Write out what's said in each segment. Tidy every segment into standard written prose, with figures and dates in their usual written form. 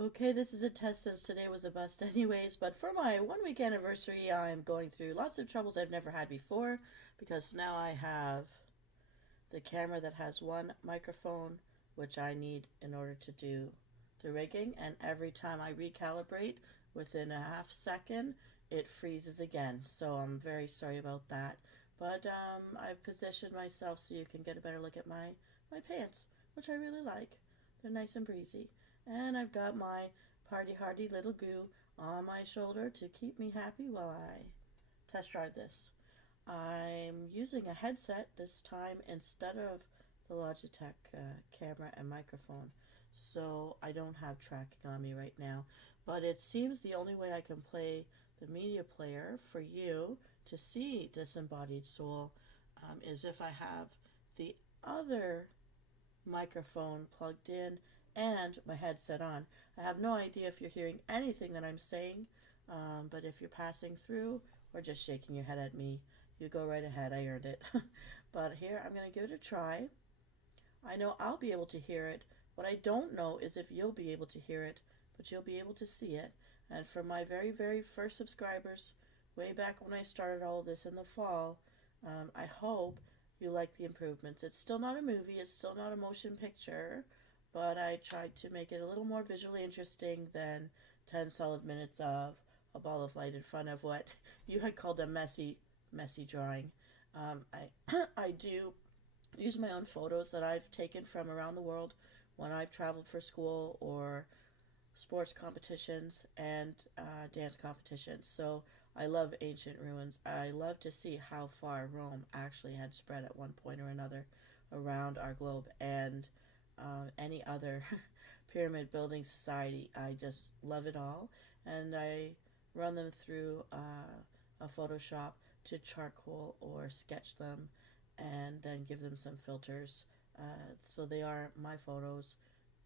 Okay, this is a test since today was a bust anyways, but for my 1 week anniversary, I'm going through lots of troubles I've never had before because now I have the camera that has one microphone, which I need in order to do the rigging, and every time I recalibrate within a half second, it freezes again. So I'm very sorry about that. But I've positioned myself so you can get a better look at my pants, which I really like. They're nice and breezy. And I've got my party hardy little goo on my shoulder to keep me happy while I test drive this. I'm using a headset this time instead of the Logitech camera and microphone, so I don't have tracking on me right now. But it seems the only way I can play the media player for you to see Disembodied Soul is if I have the other microphone plugged in and my headset on. I have no idea if you're hearing anything that I'm saying, but if you're passing through or just shaking your head at me, you go right ahead. I earned it. But here, I'm going to give it a try. I know I'll be able to hear it. What I don't know is if you'll be able to hear it, but you'll be able to see it. And for my very, very first subscribers, way back when I started all of this in the fall, I hope you like the improvements. It's still not a movie, it's still not a motion picture, but I tried to make it a little more visually interesting than 10 solid minutes of a ball of light in front of what you had called a messy drawing. I do use my own photos that I've taken from around the world when I've traveled for school or sports competitions and dance competitions. So I love ancient ruins. I love to see how far Rome actually had spread at one point or another around our globe and any other pyramid building society. I just love it all. And I run them through a Photoshop to charcoal or sketch them and then give them some filters. So they are my photos,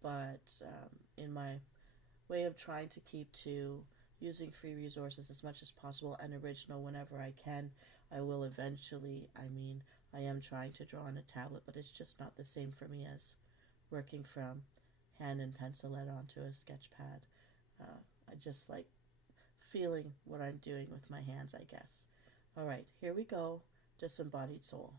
but in my way of trying to keep to using free resources as much as possible and original whenever I can. I will eventually, I am trying to draw on a tablet, but it's just not the same for me as working from hand and pencil lead onto a sketch pad. I just like feeling what I'm doing with my hands, I guess. All right, here we go. Disembodied Soul.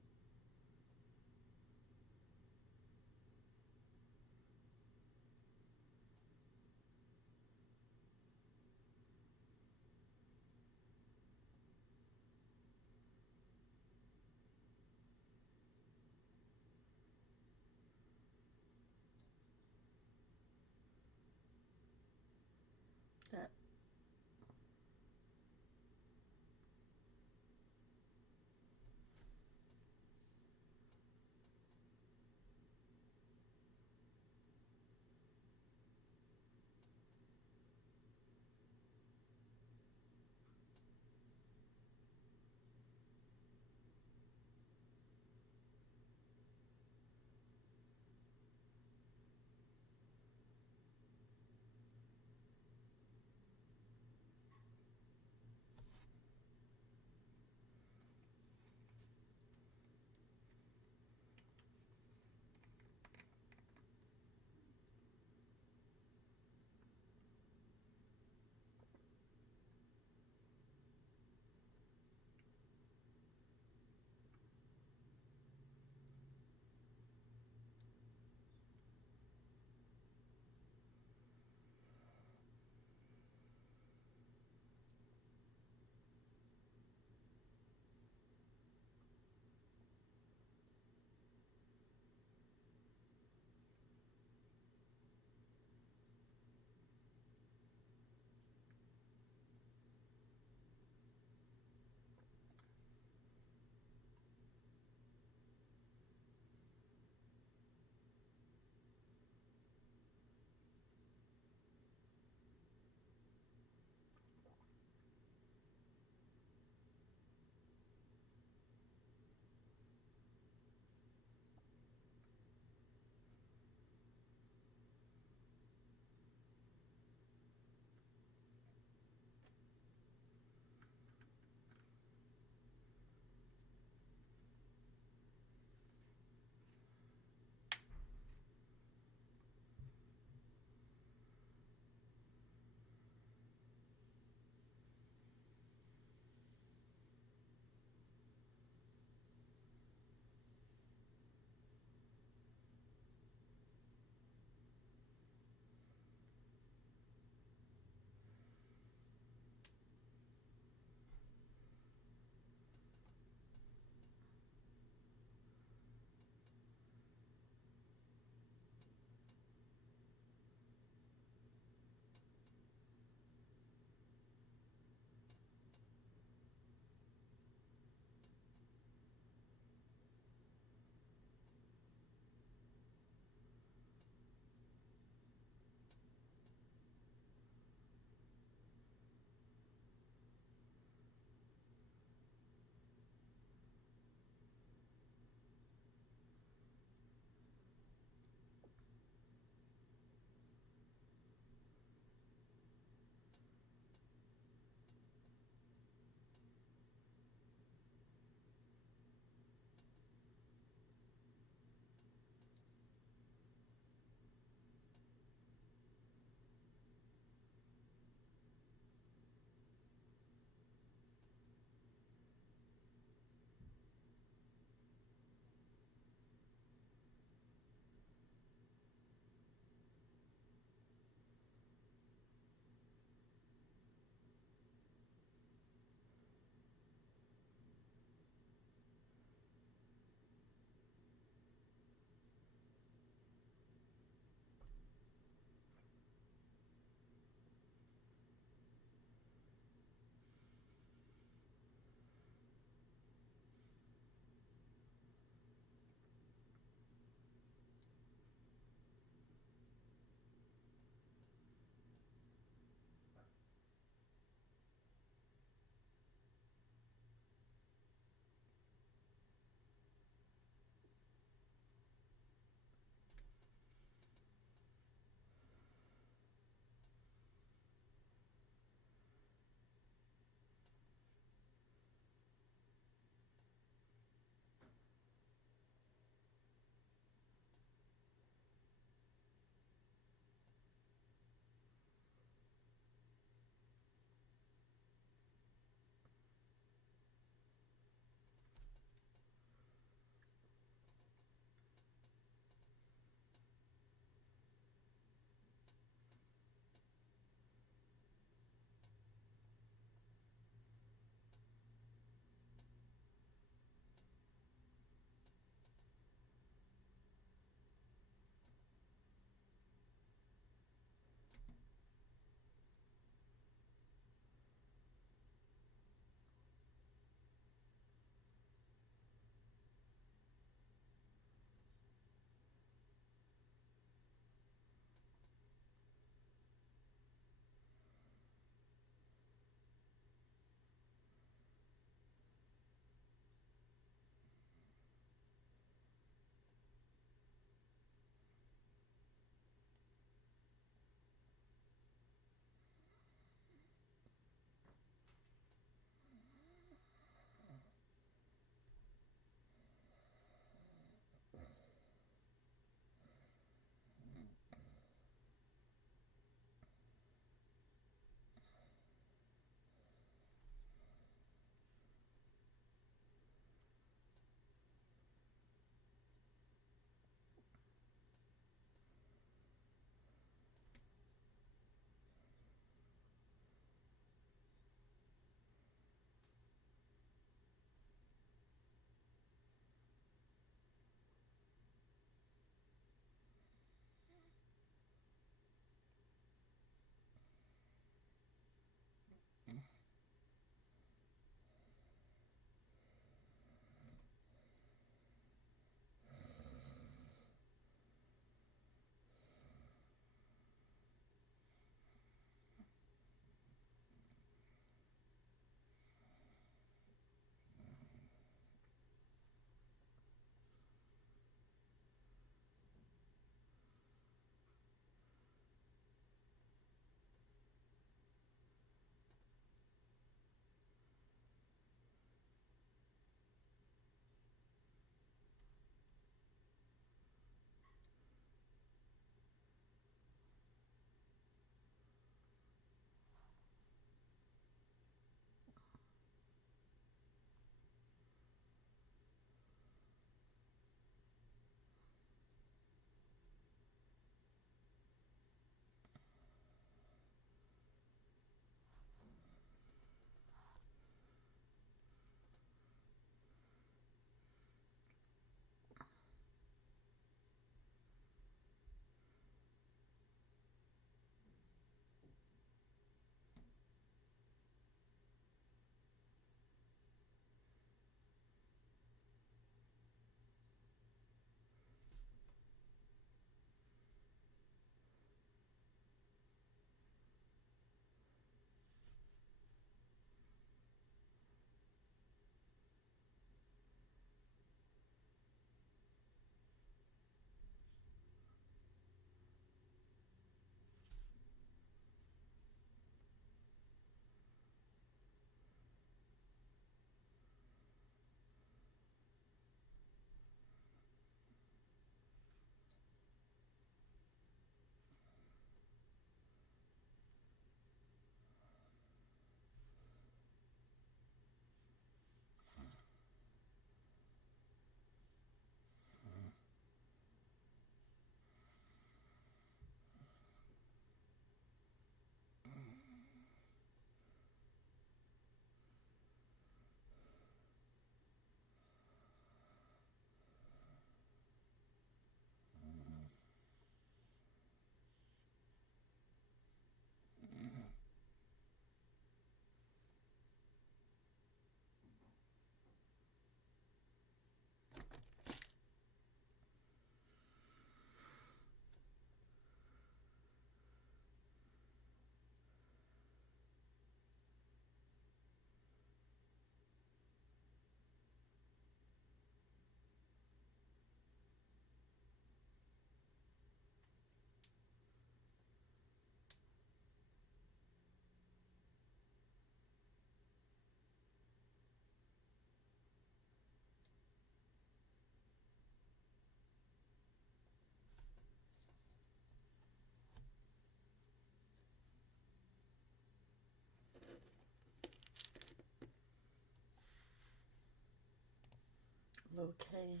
Okay.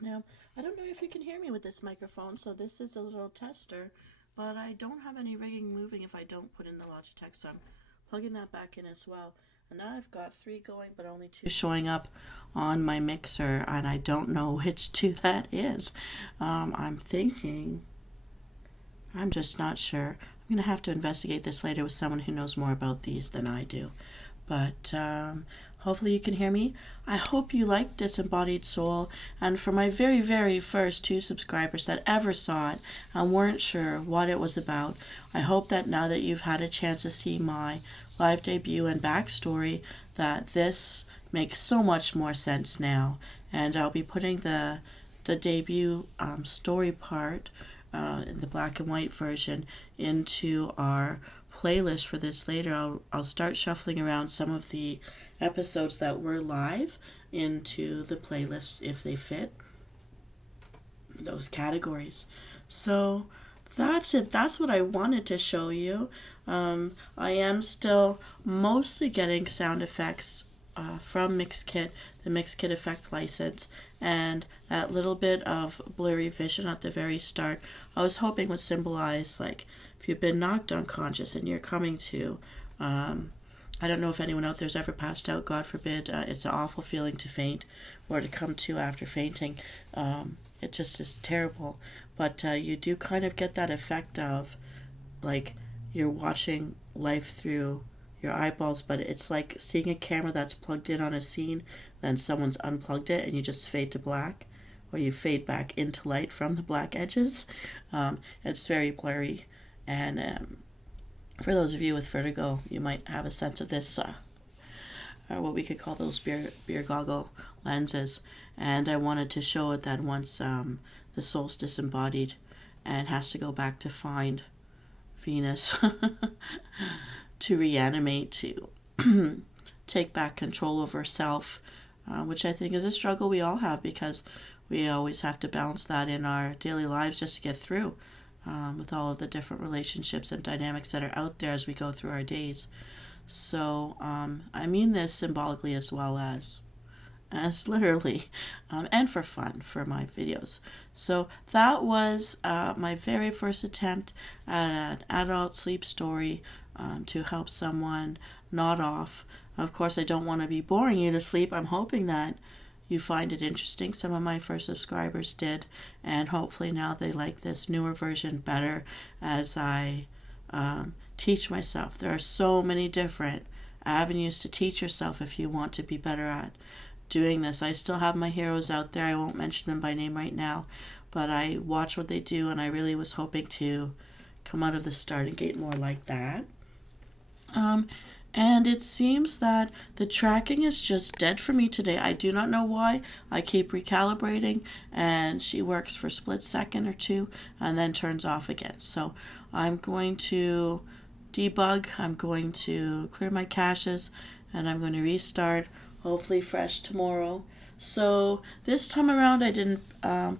Now, I don't know if you can hear me with this microphone, so this is a little tester, but I don't have any rigging moving if I don't put in the Logitech, so I'm plugging that back in as well. And now I've got 3 going, but only 2 showing up on my mixer, and I don't know which 2 that is. I'm thinking, I'm just not sure. I'm going to have to investigate this later with someone who knows more about these than I do. But hopefully you can hear me. I hope you liked Disembodied Soul, and for my very, very first 2 subscribers that ever saw it and weren't sure what it was about, I hope that now that you've had a chance to see my live debut and backstory, that this makes so much more sense now. And I'll be putting the debut story part in the black and white version into our playlist for this later. I'll start shuffling around some of the episodes that were live into the playlist if they fit those categories. So that's it. That's what I wanted to show you. I am still mostly getting sound effects from Mixkit, the Mixkit effect license, and that little bit of blurry vision at the very start I was hoping would symbolize, like, if you've been knocked unconscious and you're coming to, I don't know if anyone out there's ever passed out, God forbid. It's an awful feeling to faint or to come to after fainting. It just is terrible. But you do kind of get that effect of, like, you're watching life through your eyeballs, but it's like seeing a camera that's plugged in on a scene, then someone's unplugged it and you just fade to black, or you fade back into light from the black edges. It's very blurry, and for those of you with vertigo, you might have a sense of this, or what we could call those beer goggle lenses. And I wanted to show it that once the soul's disembodied and has to go back to find Venus to reanimate, to take back control over self, which I think is a struggle we all have, because we always have to balance that in our daily lives just to get through with all of the different relationships and dynamics that are out there as we go through our days. So I mean this symbolically as well as literally, and for fun for my videos. So that was my very first attempt at an adult sleep story to help someone nod off. Of course, I don't want to be boring you to sleep. I'm hoping that you find it interesting. Some of my first subscribers did, and hopefully now they like this newer version better as I teach myself. There are so many different avenues to teach yourself if you want to be better at doing this. I still have my heroes out there. I won't mention them by name right now, but I watch what they do, and I really was hoping to come out of the starting gate more like that. And it seems that the tracking is just dead for me today. I do not know why. I keep recalibrating, and she works for a split second or two and then turns off again. So I'm going to debug, I'm going to clear my caches, and I'm going to restart, hopefully fresh tomorrow. So this time around I didn't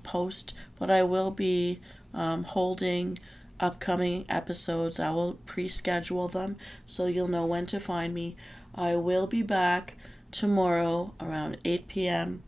post, but I will be holding upcoming episodes. I will pre-schedule them so you'll know when to find me. I will be back tomorrow around 8 p.m.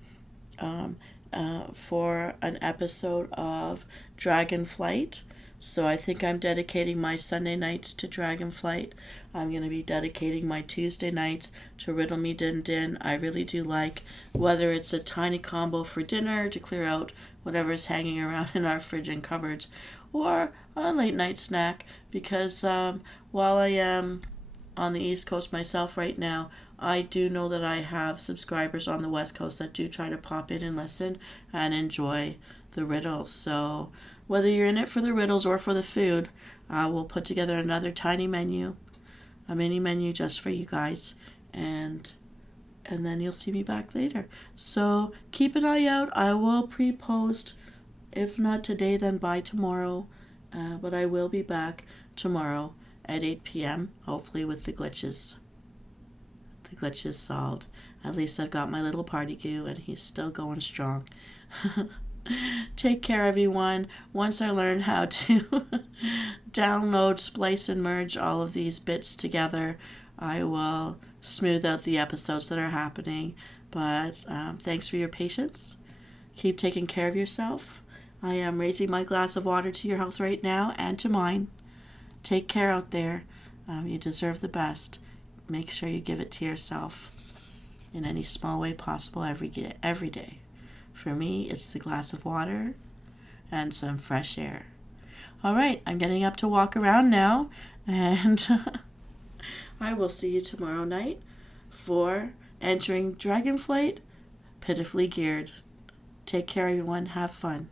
For an episode of Dragonflight. So I think I'm dedicating my Sunday nights to Dragonflight. I'm going to be dedicating my Tuesday nights to Riddle Me Din Din. I really do like, whether it's a tiny combo for dinner to clear out whatever's hanging around in our fridge and cupboards, or a late night snack, because while I am on the East Coast myself right now, I do know that I have subscribers on the West Coast that do try to pop in and listen and enjoy the riddles. So whether you're in it for the riddles or for the food, we'll put together another tiny menu, a mini menu just for you guys, and then you'll see me back later. So keep an eye out. I will pre-post, if not today, then by tomorrow. But I will be back tomorrow at 8 p.m., hopefully with the glitches solved. At least I've got my little party goo, and he's still going strong. Take care, everyone. Once I learn how to download, splice, and merge all of these bits together, I will smooth out the episodes that are happening. But thanks for your patience. Keep taking care of yourself. I am raising my glass of water to your health right now and to mine. Take care out there. You deserve the best. Make sure you give it to yourself in any small way possible every day. For me, it's the glass of water and some fresh air. All right, I'm getting up to walk around now, and I will see you tomorrow night for entering Dragonflight Pitifully Geared. Take care, everyone. Have fun.